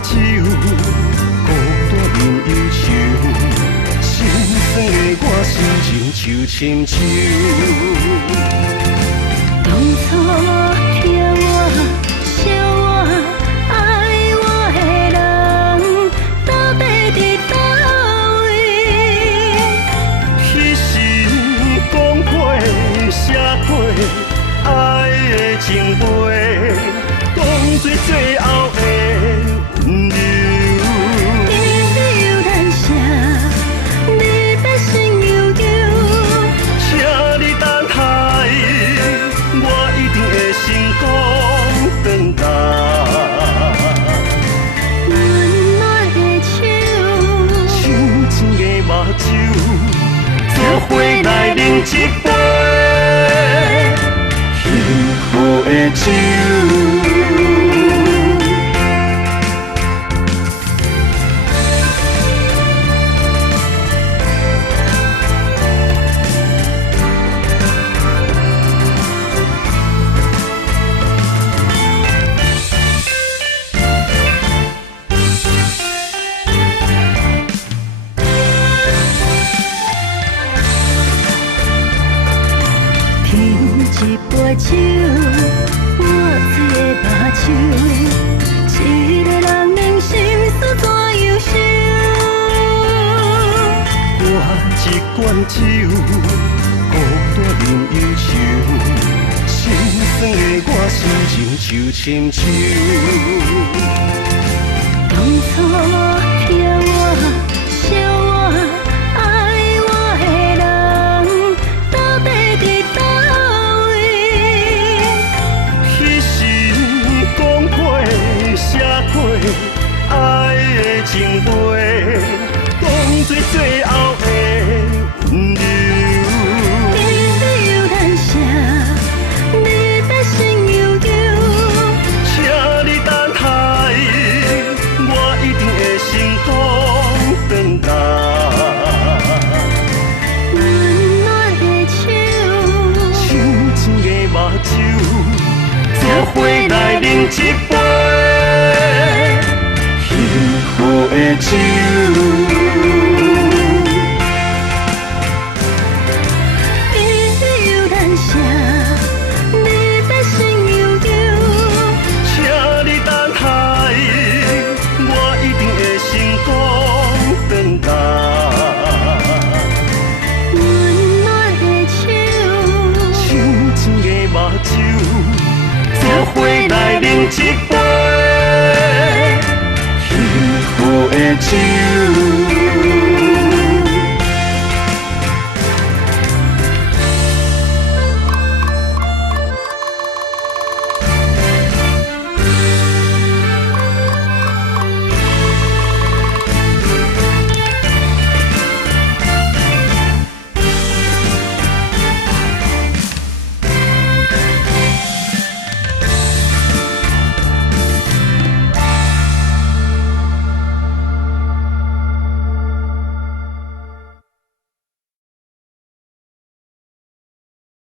酒，孤单饮忧愁，心酸的我心情像深秋。当初疼我、惜我、爱我的人，到底伫倒位？彼时讲过、写过爱的情话，当作最后的温柔。你有难舍，你的心悠悠。请你等待，我一定会成功长大。温暖的手，像一个目睭，做伙来饮一杯幸福的酒。一杯酒，我醉的目睭，一个人能心事怎样想？我一罐酒，孤单饮忧愁，心酸的我心情像深秋。当初疼我、惜我、爱我的人，到底伫倒位？彼时讲过、写过爱的情话，当作最后的温柔。你有难舍，你的心悠悠。请你等待，我一定会成功长大。温暖的手，像一个目睭，做伙来饮一杯幸福的酒。你有难舍，你的心悠悠。请你等待，我一定会成功长大。温暖的手，像一个目睭，做伙来饮一杯幸福的酒。